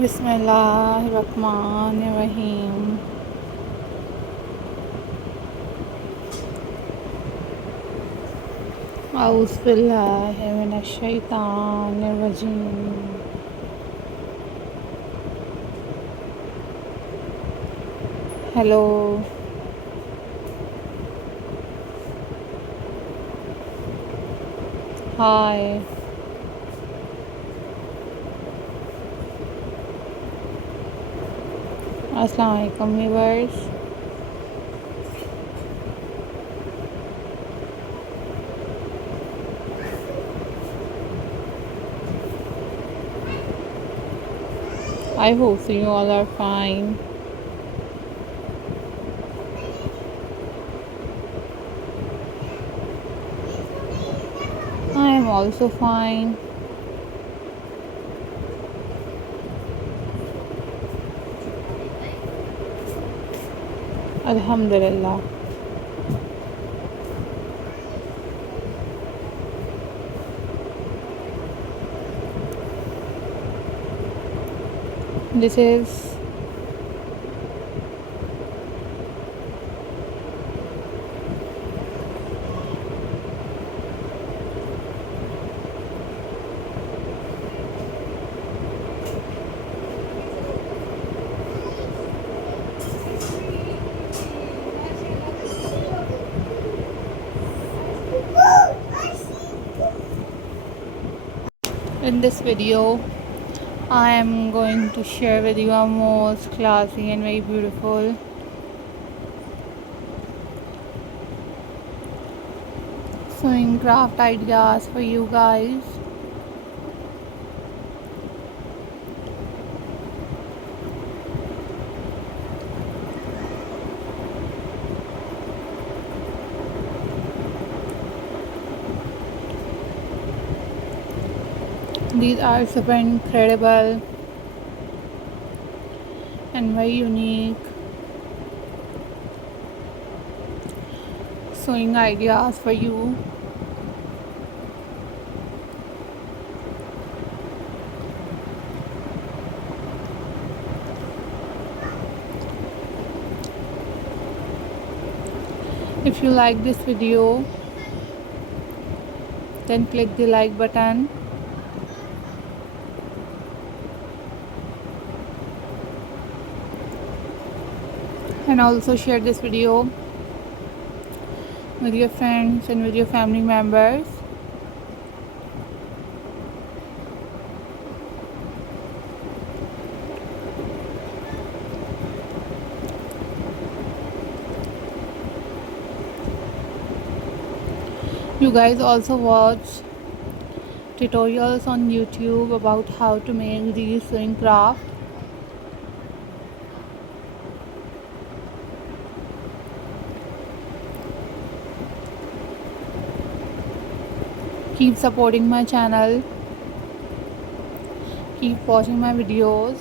बिस्मिल्लाहिर्रहमानिर्रहीम। औज़ु बिल्लाहि मिनश्शैतानिर्रजीम। हेलो, हाय, अस्सलाम वालेकुम viewers. I hope you all are fine. I am also fine. Alhamdulillah. This is in this video I am going to share with you a most classy and very beautiful sewing craft ideas for you guys. These are super incredible and very unique sewing ideas for you. If you like this video, then click the like button and also share this video with your friends and with your family members. You guys also watch tutorials on YouTube about how to make these sewing craft. Keep supporting my channel, keep watching my videos.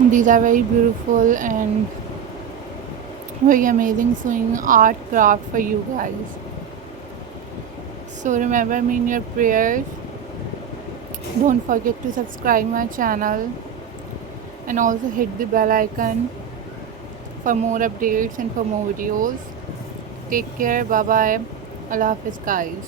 These are very beautiful and very amazing sewing art craft for you guys. So remember me in your prayers. Don't forget to subscribe my channel and also hit the bell icon for more updates and for more videos. Take care. Bye bye. Allah Hafiz guys.